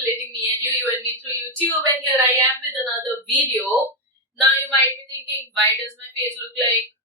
letting me and you and me through YouTube, and here I am with another video. Now you might be thinking, why does my face look like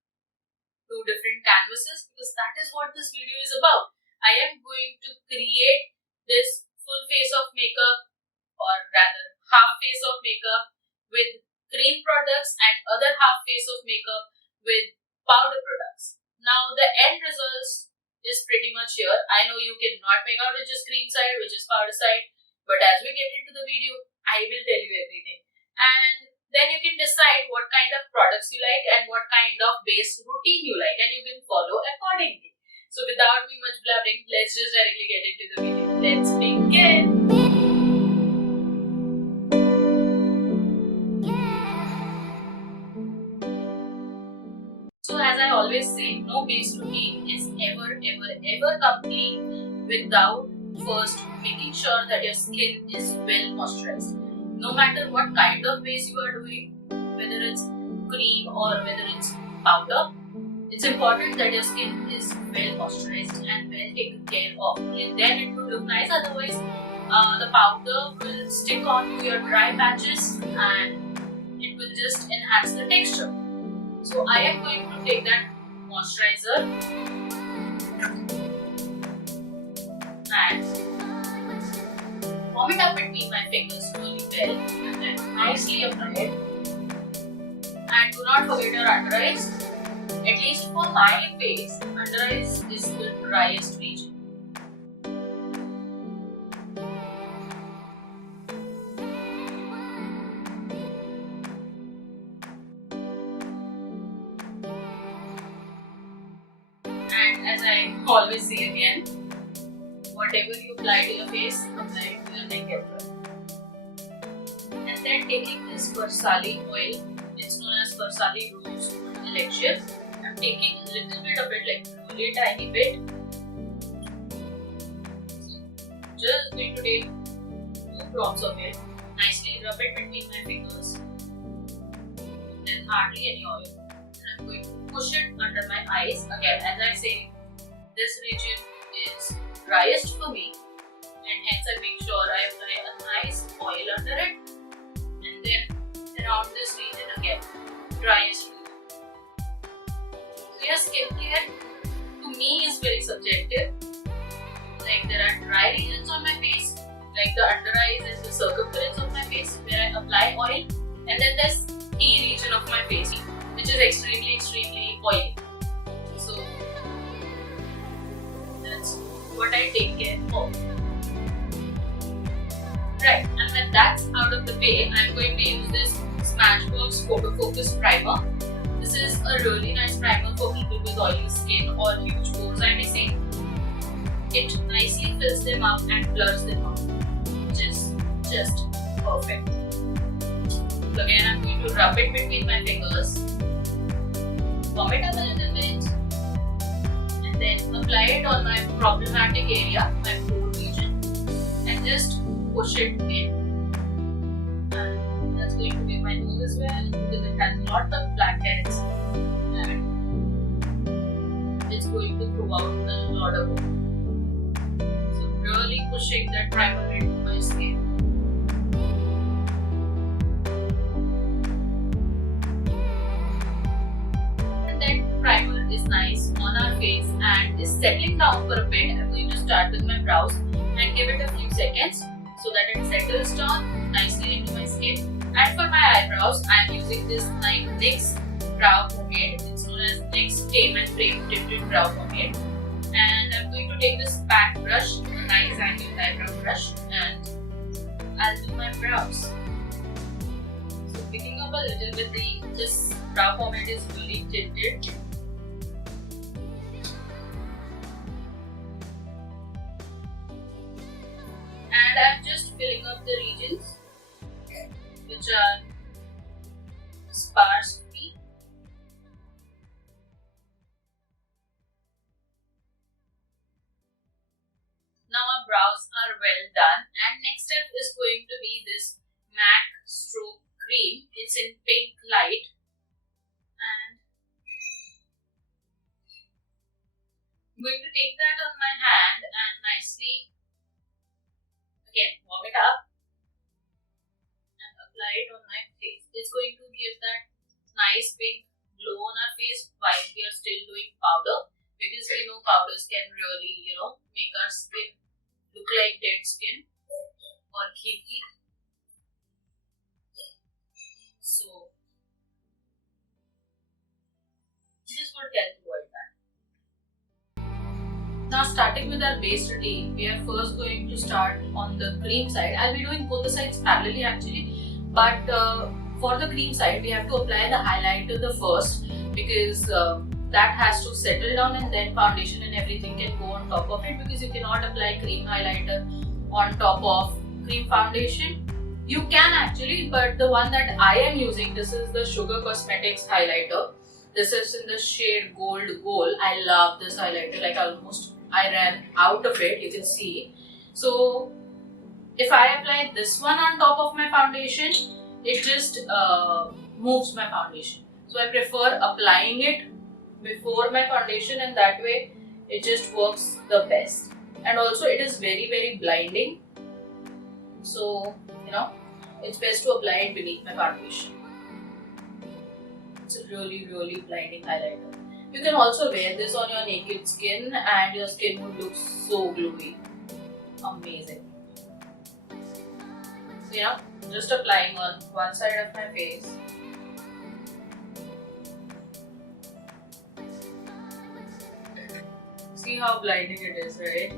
two different canvases? Because that is what this video is about. I am going to create this full face of makeup, or rather half face of makeup with cream products and other half face of makeup with powder products. Now the end results is pretty much here. I know you cannot make out which is cream side, which is powder side, but as we get into the video, I will tell you everything. And then you can decide what kind of products you like and what kind of base routine you like, and you can follow accordingly. So without me much blabbering, let's just directly get into the video. Let's begin. So as I always say, no base routine is ever complete without first making sure that your skin is well moisturized. No matter what kind of base you are doing, whether it's cream or whether it's powder, it's important that your skin is well moisturized and well taken care of. Only then it will look nice. Otherwise, the powder will stick on to your dry patches and it will just enhance the texture. So I am going to take that moisturizer and form it up between my fingers really well and then nicely apply it. And do not forget your under eyes. At least for my face, under eyes is the driest region. And as I always say again, whatever you apply to your face, apply it to your neck as well. And then taking this Farsali oil, it's known as Farsali Rose Elixir. I'm taking a little bit of it, like really tiny bit. So just going to take 2 drops of it, nicely rub it between my fingers. Then hardly any oil. And I'm going to push it under my eyes. Again, as I say, this region is driest for me, and hence I make sure I apply a nice oil under it, and then around this region again, driest region. So your skincare to me is very subjective. Like there are dry regions on my face, like the under eyes and the circumference of my face where I apply oil, and then there's key region of my face which is extremely oily. So that's what I take care of. Right, and when that's out of the way, I'm going to use this Smashbox Photofocus primer. This is a really nice primer for people with oily skin or huge pores, I may say. It nicely fills them up and blurs them out, which is just perfect. So again, I'm going to rub it between my fingers, warm it up a little bit, and then apply it on my problematic area, my pore region, and just push it in. And that's going to be my nose as well, because it has lots of blackheads and it's going to throw out a lot of oil. So really pushing that primer into my skin. And then primer is nice on our face and is settling down for a bit. I'm going to start with my brows and give it a few seconds so that it settles down nicely into my skin. And for my eyebrows, I am using this NYX brow pomade. It's known as NYX Tame and Frame Tinted Brow Pomade. And I'm going to take this pat brush, a nice angled eyebrow brush, and I'll do my brows. So picking up a little bit, this brow pomade is fully tinted. And I'm just filling up the regions which are sparse for me. Now our brows are well done, and next step is going to be this MAC Strobe cream. It's in Pinklite, and I'm going to take that on my hand and nicely again warm it up. it's going to give that nice pink glow on our face while we are still doing powder, because we know powders can really, make our skin look like dead skin or cakey. So this would help avoid that. Now, starting with our base routine, we are first going to start on the cream side. I'll be doing both the sides parallelly actually, but for the cream side, we have to apply the highlighter the first, because that has to settle down, and then foundation and everything can go on top of it, because you cannot apply cream highlighter on top of cream foundation. You can actually, but the one that I am using, this is the Sugar Cosmetics highlighter. This is in the shade Gold Gold. I love this highlighter, like I ran out of it, you can see. So if I apply this one on top of my foundation, it just moves my foundation. So I prefer applying it before my foundation, and that way it just works the best. And also it is very, very blinding. So, it's best to apply it beneath my foundation. It's a really, really blinding highlighter. You can also wear this on your naked skin and your skin would look so glowy. Amazing. So just applying on one side of my face. See how blinding it is, right?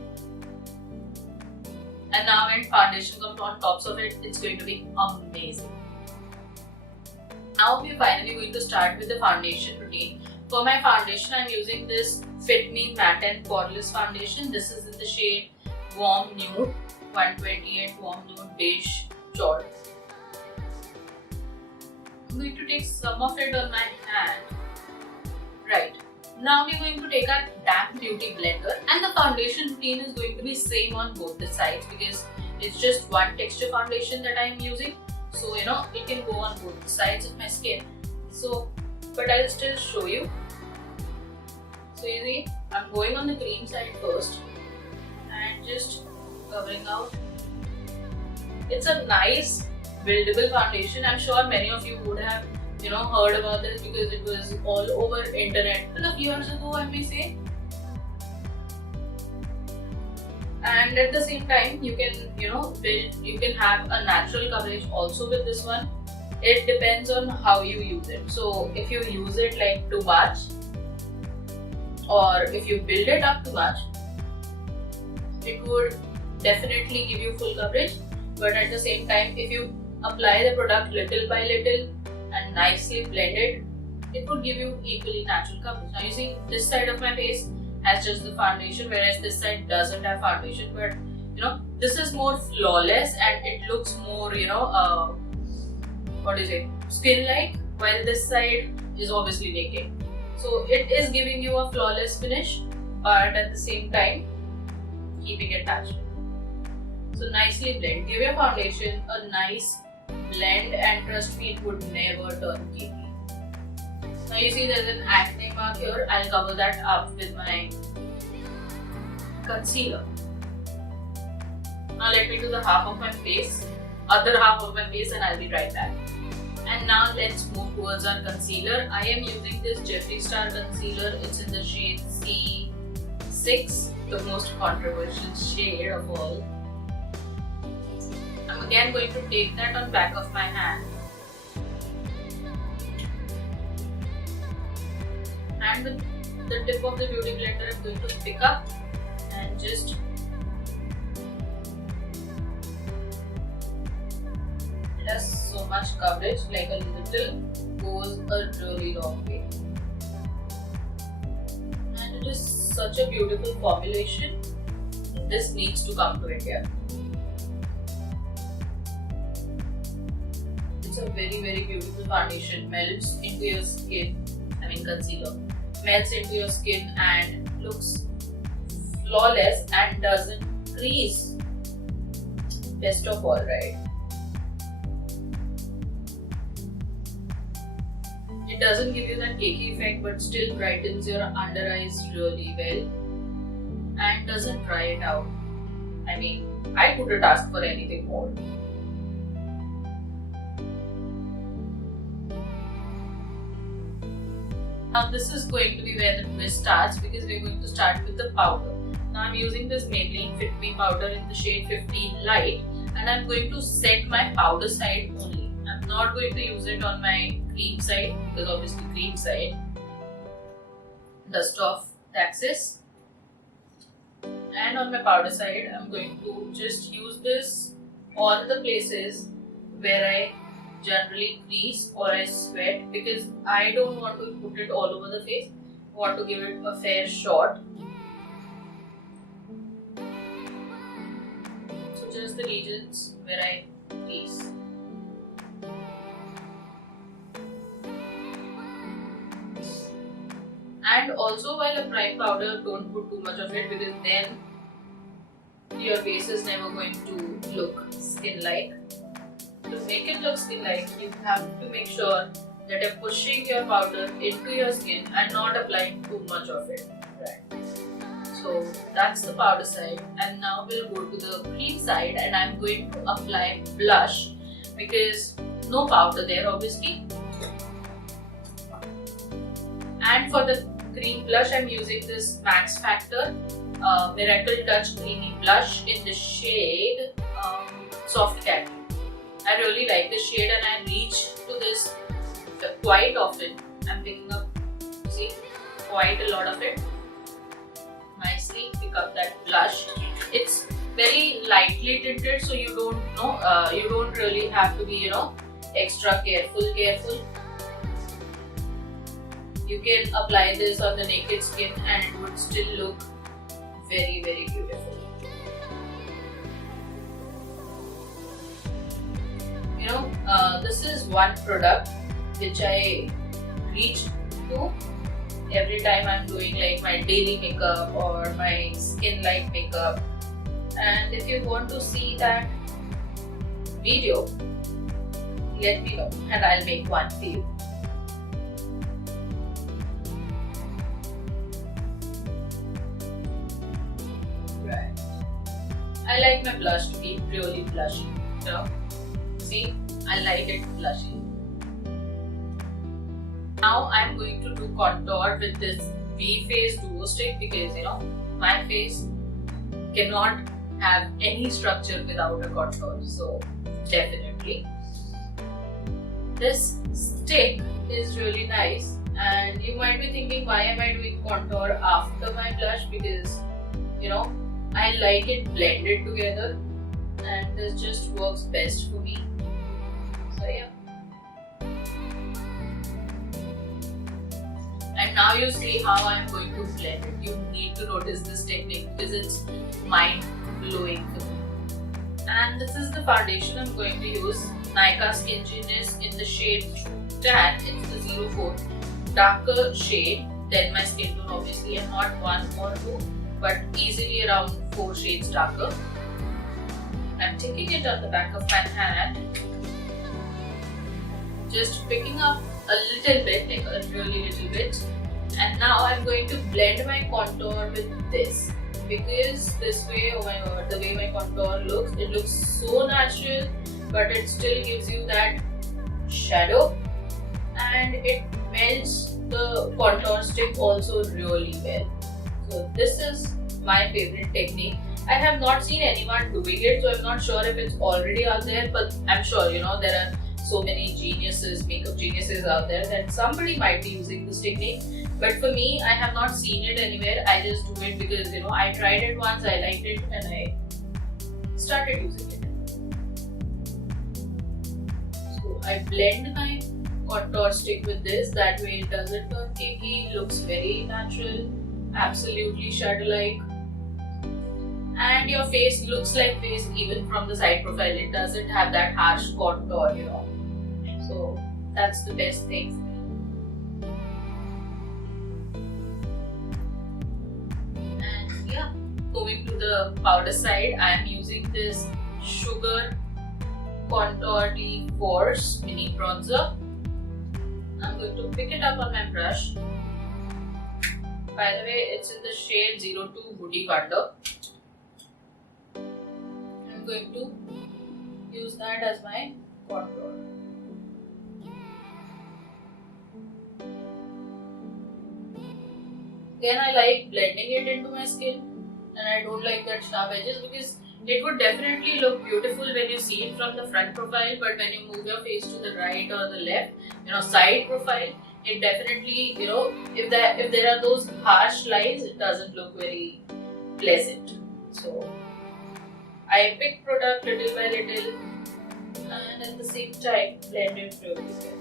And now when foundation comes on top of it, it's going to be amazing. Now we're finally going to start with the foundation routine. For my foundation, I'm using this Fit Me Matte and Poreless foundation. This is in the shade Warm Nude, 128 Warm Nude Beige Chaud. I'm going to take some of it on my hand. Right. Now we're going to take our damp beauty blender, and the foundation routine is going to be same on both the sides, because it's just one texture foundation that I'm using. So it can go on both the sides of my skin. So, but I'll still show you. So you see, I'm going on the cream side first and just covering out. It's a nice buildable foundation. I'm sure many of you would have heard about this, because it was all over internet a few years ago, I may say. And at the same time, you can you can have a natural coverage also with this one. It depends on how you use it. So if you use it like too much, or if you build it up too much, it would definitely give you full coverage. But at the same time, if you apply the product little by little and nicely blend it, it would give you equally natural coverage. Now you see, this side of my face has just the foundation, whereas this side doesn't have foundation. But this is more flawless and it looks more skin-like, while this side is obviously naked. So it is giving you a flawless finish, but at the same time keeping it natural. So nicely blend. Give your foundation a nice blend, and trust me, it would never turn cakey. Now you see there's an acne mark here. I'll cover that up with my concealer. Now let me do the half of my face, other half of my face, and I'll be right back. And now let's move towards our concealer. I am using this Jeffree Star concealer. It's in the shade C6, the most controversial shade of all. I'm again going to take that on back of my hand. And with the tip of the beauty blender, I'm going to pick up and just it has so much coverage, like a little goes a really long way. And it is such a beautiful formulation. This needs to come to India. It's a very, very beautiful foundation. Melts into your skin. Concealer melts into your skin and looks flawless and doesn't crease. Best of all, right? It doesn't give you that cakey effect, but still brightens your under eyes really well and doesn't dry it out. I couldn't ask for anything more. Now this is going to be where the twist starts, because we're going to start with the powder. Now I'm using this Maybelline Fit Me powder in the shade 15 Light, and I'm going to set my powder side only. I'm not going to use it on my cream side, because obviously cream side dust off taxes. And on my powder side, I'm going to just use this on the places where I generally crease or I sweat, because I don't want to put it all over the face. I want to give it a fair shot. So just the regions where I crease. And also, while applying powder, don't put too much of it, because then your base is never going to look skin-like. To make it look skin-like, you have to make sure that you're pushing your powder into your skin and not applying too much of it. Right. So that's the powder side, and now we'll go to the cream side, and I'm going to apply blush, because no powder there obviously. And for the cream blush, I'm using this Max Factor Miracle Touch Creamy Blush in the shade Soft Candy. I really like this shade, and I reach to this quite often. I'm picking up, see, quite a lot of it. Nicely pick up that blush. It's very lightly tinted, so you don't really have to be, extra careful. You can apply this on the naked skin and it would still look very, very beautiful. This is one product which I reach to every time I'm doing like my daily makeup or my skin-like makeup. And if you want to see that video, let me know and I'll make one for you. Right. I like my blush to be really blushy. See, I like it blushy. Now I'm going to do contour with this V-Face Duo Stick, because my face cannot have any structure without a contour. So definitely this stick is really nice, and you might be thinking, why am I doing contour after my blush? Because I like it blended together, and this just works best for me. So yeah. And now you see how I am going to blend it. You need to notice this technique because it's mind-blowing for me. And this is the foundation I'm going to use. Nykaa Skin Genius in the shade Tan. It's the 04 darker shade than my skin tone obviously, and not 1 or 2, but easily around 4 shades darker. I'm taking it on the back of my hand, just picking up a little bit, like a really little bit. And now I'm going to blend my contour with this, because this way, oh my god, the way my contour looks, it looks so natural, but it still gives you that shadow, and it melts the contour stick also really well. So this is my favorite technique. I have not seen anyone doing it, so I'm not sure if it's already out there, but I'm sure there are so many makeup geniuses out there, that somebody might be using this technique. But for me, I have not seen it anywhere. I just do it because I tried it once, I liked it, and I started using it. So I blend my contour stick with this, that way it doesn't turn cakey, looks very natural, absolutely shadow-like. And your face looks like face even from the side profile. It doesn't have that harsh contour, So that's the best thing for me. And yeah, moving to the powder side, I am using this Sugar Contour de Force Mini Bronzer. I'm going to pick it up on my brush. By the way, it's in the shade 02 Woody Wonder. I'm going to use that as my contour. again I like blending it into my skin, and I don't like that sharp edges because it would definitely look beautiful when you see it from the front profile, but when you move your face to the right or the left, side profile, it definitely, if there are those harsh lines, it doesn't look very pleasant. So I pick product little by little and at the same time blend it really well.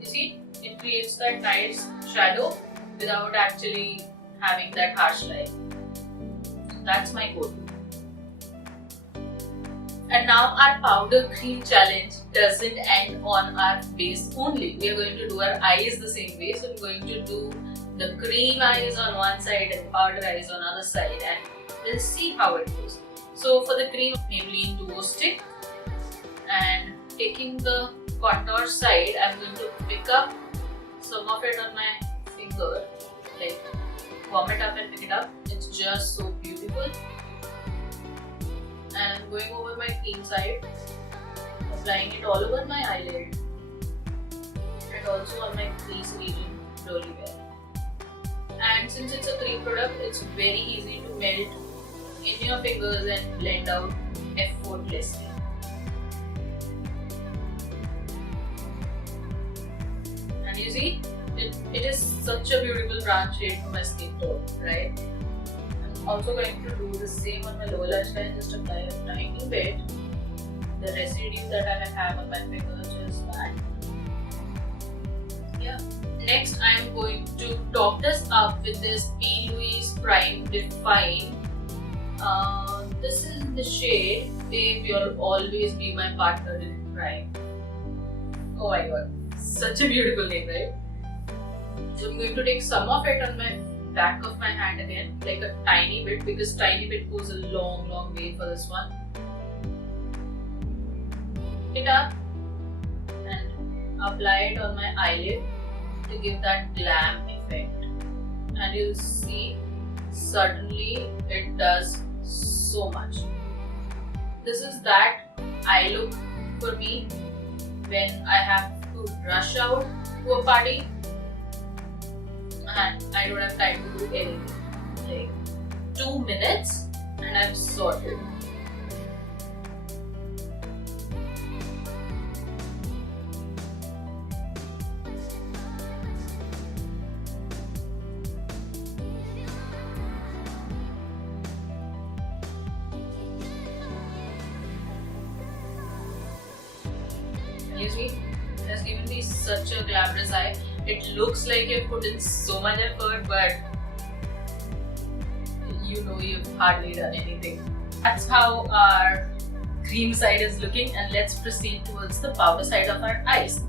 You see, it creates that nice shadow without actually having that harsh line. That's my go-to. And now our powder cream challenge doesn't end on our face only. We are going to do our eyes the same way. So we're going to do the cream eyes on one side and powder eyes on the other side, and we'll see how it goes. So for the cream, Maybelline Duo Stick, and taking the contour side, I'm going to pick up some of it on my finger, like warm it up and pick it up. It's just so beautiful. And going over my cream side, applying it all over my eyelid and also on my crease region really well. And since it's a cream product, it's very easy to melt in your fingers and blend out effortlessly. And you see, it is such a beautiful brown shade for my skin tone, right? I'm also going to do the same on my lower lash line, just apply a tiny bit. The residue that I have on my finger, just that. Yeah. Next, I am going to top this up with this PLouise Prime Define. This is the shade Babe, You'll Always Be My Partner in Crime. Oh my god, such a beautiful name, right? So I'm going to take some of it on my back of my hand again, like a tiny bit, because tiny bit goes a long way for this one. Pick it up and apply it on my eyelid to give that glam effect, and you'll see suddenly it does so much. This is that eye look for me when I have to rush out to a party and I don't have time to do anything. Like 2 minutes and I'm sorted. You see, it has given me such a glamorous eye. It looks like you've put in so much effort, but you've hardly done anything. That's how our cream side is looking, and let's proceed towards the powder side of our eyes.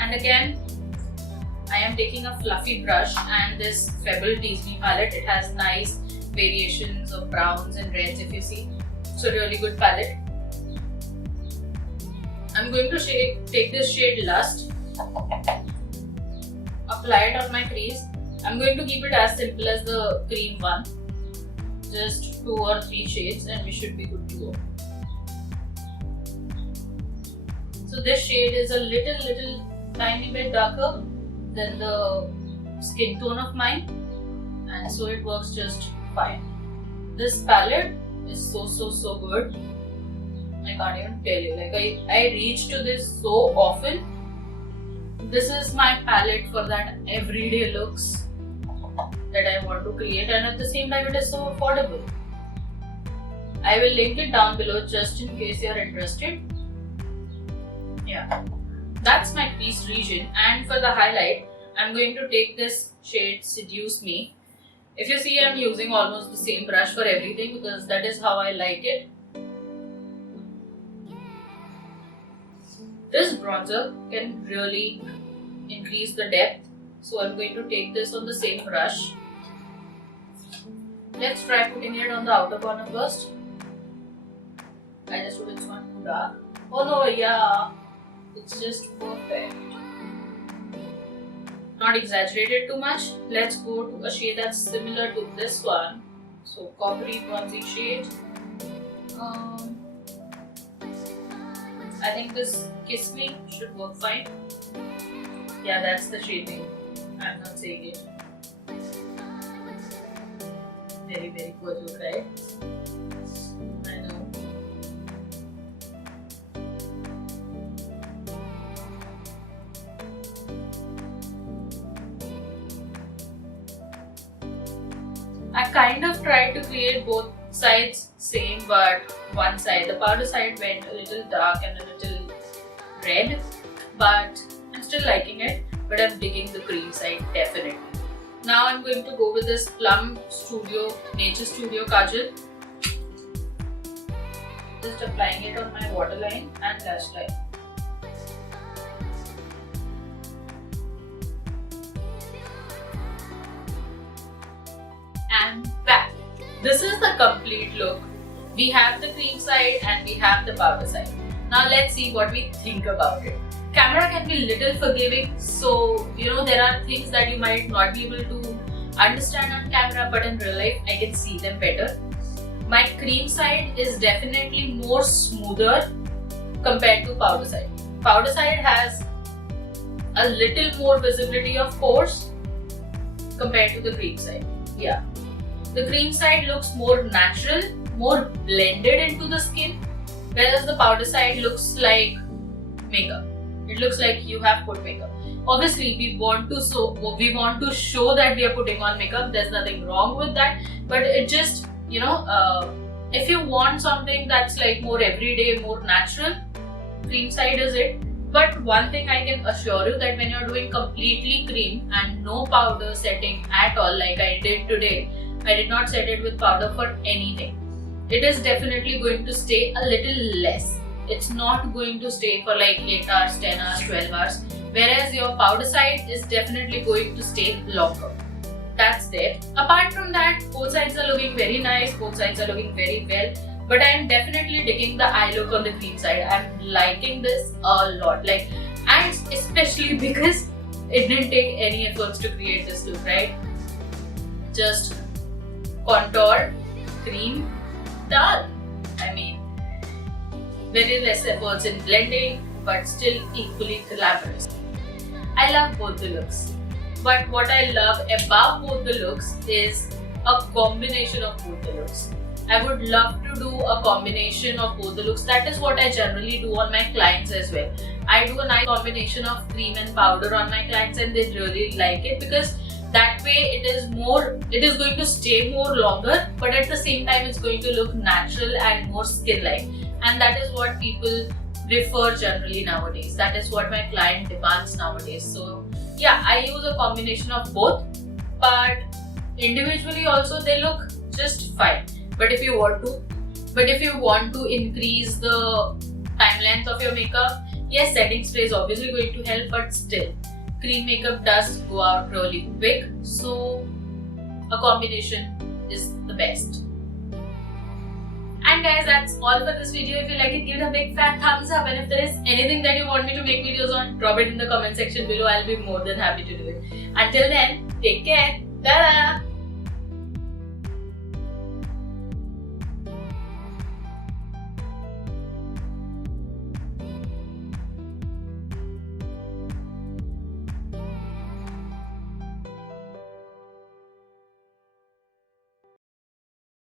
And again, I am taking a fluffy brush and this Pebble Tease Me palette. It has nice variations of browns and reds, if you see. So really good palette. I'm going to take this shade Lust, apply it on my crease. I'm going to keep it as simple as the cream one, just 2 or 3 shades and we should be good to go. So this shade is a little tiny bit darker than the skin tone of mine, and so it works just fine. This palette is so good. I can't even tell you, like I reach to this so often. This is my palette for that everyday looks that I want to create, and at the same time it is so affordable. I will link it down below just in case you are interested. Yeah, that's my crease region, and for the highlight I'm going to take this shade Seduce Me. If you see, I'm using almost the same brush for everything because that is how I like it. This bronzer can really increase the depth, so I'm going to take this on the same brush. Let's try putting it on the outer corner first. I just hope it's not too dark. Oh no, yeah, it's just perfect. Not exaggerated too much. Let's go to a shade that's similar to this one. So coppery bronzy shade. I think this Kiss Me should work fine. Yeah, that's the shading. I'm not saying it. Very, very poor joke, right? I know. I kind of tried to create both sides same, but one side, the powder side, went a little dark and a little red, but I'm still liking it. But I'm digging the cream side definitely. Now I'm going to go with this Plum Nature Studio Kajal. Just applying it on my waterline and lash line. And back. This is the complete look. We have the cream side and we have the powder side. Now let's see what we think about it. Camera can be little forgiving, so there are things that you might not be able to understand on camera, but in real life I can see them better. My cream side is definitely more smoother compared to powder side. Powder side has a little more visibility of pores compared to the cream side. Yeah. The cream side looks more natural, more blended into the skin, whereas the powder side looks like makeup. It looks like you have put makeup. Obviously, we want to show that we are putting on makeup. There's nothing wrong with that, but it just if you want something that's like more everyday, more natural, cream side is it. But one thing I can assure you, that when you're doing completely cream and no powder setting at all, like I did today, I did not set it with powder for anything. It is definitely going to stay a little less. It's not going to stay for like 8 hours, 10 hours, 12 hours. Whereas your powder side is definitely going to stay longer. That's there. Apart from that, both sides are looking very nice. Both sides are looking very well. But I'm definitely digging the eye look on the cream side. I'm liking this a lot. And especially because it didn't take any efforts to create this look, right? Just contour, cream, done. I mean, very less efforts in blending, but still equally glamorous. I love both the looks. But what I love about both the looks is a combination of both the looks. I would love to do a combination of both the looks. That is what I generally do on my clients as well. I do a nice combination of cream and powder on my clients and they really like it, because that way it is going to stay more longer, but at the same time it's going to look natural and more skin-like. And that is what people prefer generally nowadays. That is what my client demands nowadays. So yeah, I use a combination of both, but individually also they look just fine. But if you want to increase the time length of your makeup, yes, setting spray is obviously going to help, but still, cream makeup does go out really quick. So a combination is the best. And guys, that's all for this video. If you like it, give it a big fat thumbs up. And if there is anything that you want me to make videos on, drop it in the comment section below. I'll be more than happy to do it. Until then, take care. Ta-da!